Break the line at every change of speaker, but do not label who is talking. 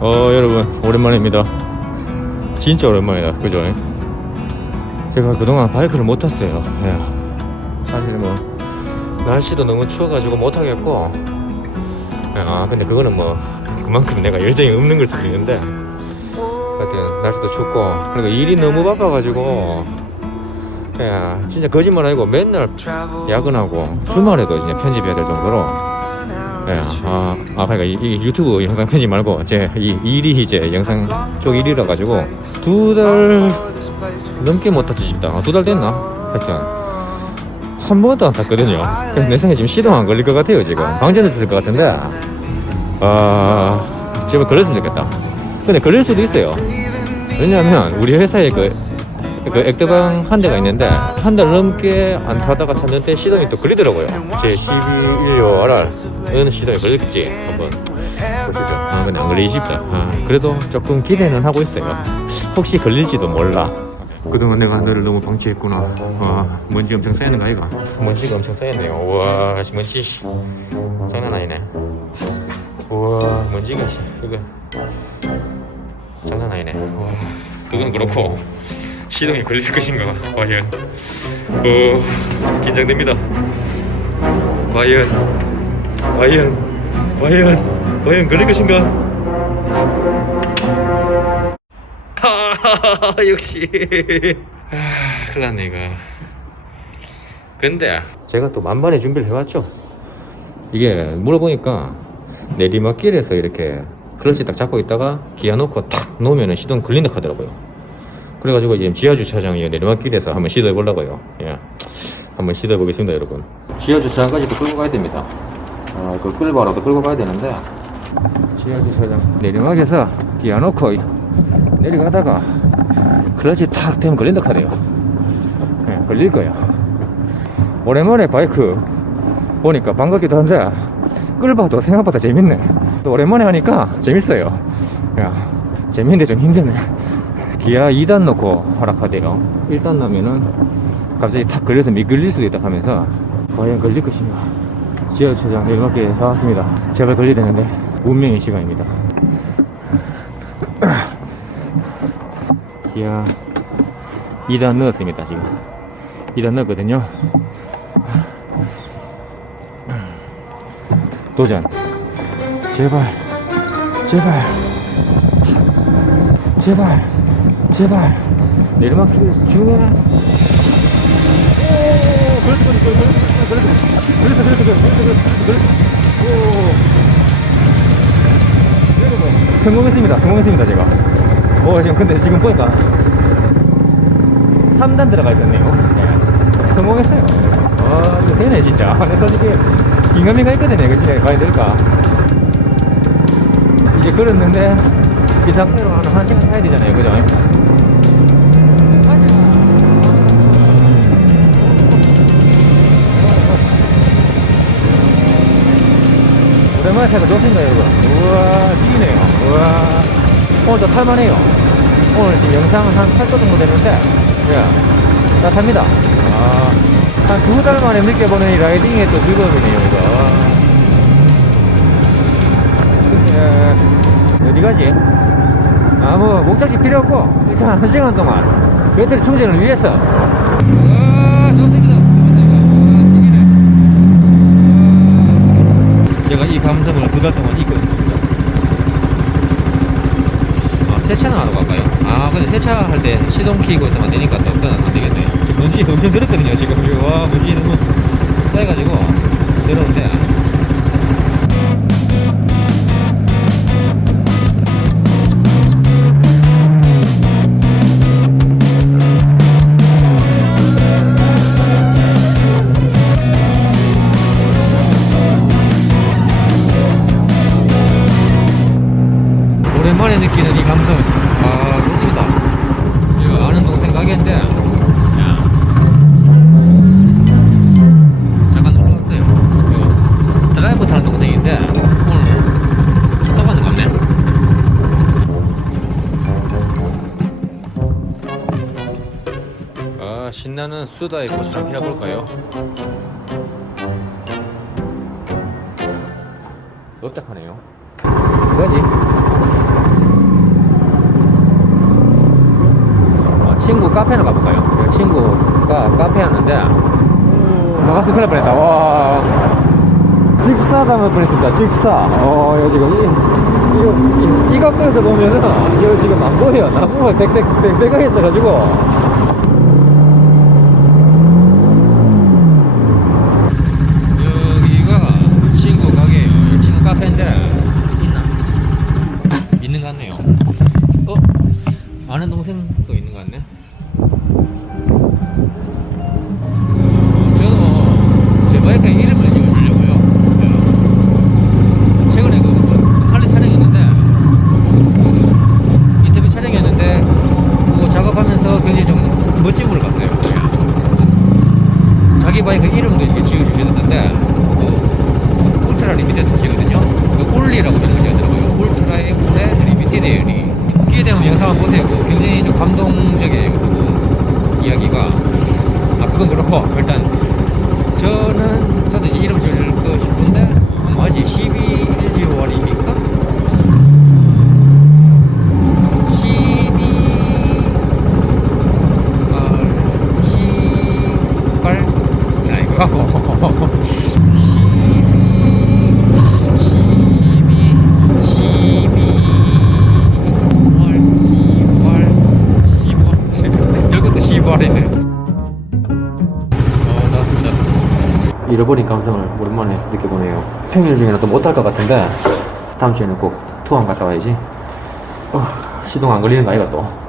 어 여러분 오랜만입니다 진짜 오랜만이다 그죠? 제가 그동안 바이크를 못 탔어요 예. 사실 뭐 날씨도 너무 추워가지고 못 하겠고 예, 아 근데 그거는 뭐 그만큼 내가 열정이 없는 걸 수도 있는데 하여튼 날씨도 춥고 그리고 일이 너무 바빠가지고 야 진짜 거짓말 아니고 맨날 야근하고 주말에도 이제 편집해야 될 정도로 예, 아, 아, 그러니까 이, 이 유튜브 영상 편집 말고 제 이 일이 이제 영상 쪽 일이라 가지고 두 달 넘게 못 탔지 싶다. 아, 두달 됐나? 하여튼 한 번도 안 탔거든요. 그래서 내 생각에 지금 시동 안 걸릴 것 같아요 지금. 방전이 됐을 것 같은데 아 제발 걸렸으면 좋겠다. 근데 걸릴 수도 있어요. 왜냐하면 우리 회사에 그, 그 액대방 한 대가 있는데 한 달 넘게 안 타다가 탔는데 시동이 또 걸리더라고요. 제 11호 RR은 시동이 걸렸겠지. 한번 보시죠. 아 근데 안 걸리기 쉽다. 아, 그래도 조금 기대는 하고 있어요. 혹시 걸릴지도 몰라. 그동안 내가 너를 너무 방치했구나. 아, 먼지 엄청 쌓이는 거 아이가? 먼지가 엄청 쌓였네요. 우와, 씨, 먼지, 씨. 장난 아니네. 우와, 먼지가, 씨. 이거. 장난 아니네. 우와, 그건 그렇고. 시동이 걸릴 것인가, 과연. 어, 긴장됩니다. 과연, 과연, 과연, 과연 걸릴 것인가? 아, 역시. 아, 큰일 났네, 이거. 근데, 제가 또 만반의 준비를 해왔죠. 이게, 물어보니까, 내리막길에서 이렇게, 클러치 딱 잡고 있다가, 기아 놓고 탁 놓으면 시동 걸린다 하더라고요. 그래가지고 지금 지하주차장에 내리막길에서 한번 시도해 보려고요. 예. 한번 시도해 보겠습니다, 여러분. 지하주차장까지도 끌고 가야 됩니다. 아, 그 끌바라도 끌고 가야 되는데, 지하주차장 내리막에서 기아 놓고 내려가다가 클러치 탁 되면 걸린다 카네요. 예, 걸릴 거야. 오랜만에 바이크 보니까 반갑기도 한데 끌봐도 생각보다 재밌네. 또 오랜만에 하니까 재밌어요. 야, 재밌는데 좀 힘드네. 기아 2단 놓고 허락하대요. 1단 넣으면은 갑자기 탁 걸려서 미끌릴 수도 있다 하면서 과연 걸릴 것인가. 지하주차장 내리막길에 다 왔습니다. 제발 걸리되는데 운명의 시간입니다. 기아 2단 넣었습니다 지금 2단 넣었거든요 도전 제발 제발 제발 제발. 내리막길 그렇지 그렇지 그렇지 그렇지 그렇지 그렇지 그렇지 오 여러분 성공했습니다. 성공했습니다 제가. 오 지금 근데 지금 보니까 3단 들어가 있었네요. 네. 성공했어요. 아 이거 되네 진짜. 내 솔직히 긴가민가 했거든요. 이거 진짜 가야 될까? 이제 걸었는데 이 상태로 한 1시간 타야 되잖아요. 그죠? 타니까 좋습니다 여러분. 우와 이기네요. 우와. 오늘도 탈만해요. 오늘 지금 영상 한 8도 정도 되는데 야 따뜻합니다. 아 한 두 달 만에 느껴보는 이 라이딩의 또 즐거움이네요 이거. 근데 어디 가지? 아뭐 목적지 필요 없고 일단 한 시간 동안 배터리 충전을 위해서 아 좋습니다 제가 이 감성을 두 달 동안 잊고 있었습니다. 아, 세차는 하러 갈까요? 아, 근데 세차할 때 시동 키고 있으면 안 되니까 또 그건 안 되겠네. 지금 먼지 엄청 들었거든요, 지금. 와, 먼지 너무 쌓여가지고. 들었는데. 오랜만에 느끼는 이 감성. 아, 좋습니다. 이거 아는 동생 가게인데, 야. 잠깐 놀러 왔어요. 그 드라이브 타는 동생인데. 아, 신나는 수다의 한번 피워볼까요? 납작하네요. 뭐지? 카페나 가볼까요? 그 친구가 카페 하는데 나갔으면 큰일 날 뻔했다. 와. 직사 당할 뻔했습니다. 직사. 어 이거 지금 이, 이거 이, 이 각도에서 보면은 이거 지금 안 보여요. 나무가 빽빽빽빽하게 있어가지고 친구 친구 카페인데 있나? 있는 것 같네요. 어? 아는 동생도 있는 것 같네 저도 제 바이크에 이름을 지어주려고요. 네. 최근에 그 할리 촬영했는데 그 인터뷰 촬영했는데 그거 작업하면서 굉장히 좀 멋진 분을 봤어요. 네. 자기 바이크 이름도 이렇게 지어주셨는데 그 울트라 리미티드 타시거든요. 그 울리라고 저는 지었더라고요. 울트라의 울의 리미티드 에어리. 기회 되면 영상 한번 보세요. 그거 굉장히 좀 감동적이에요. 그 이야기가. 아 그건 그렇고 일단 저는 저도 이제 이름 지을 거 싶은데 뭐지 12, 1, 2월입니까? 12 8 18 아니 그거 갖고 12 12 12월 10월 10월 이것도 10월이네 어, 나왔습니다. 잃어버린 감성을 오랜만에 느껴보네요. 평일 중에는 또 못할 것 같은데, 다음 주에는 꼭한 갔다 와야지. 어, 시동 안 걸리는 거 아이가 또.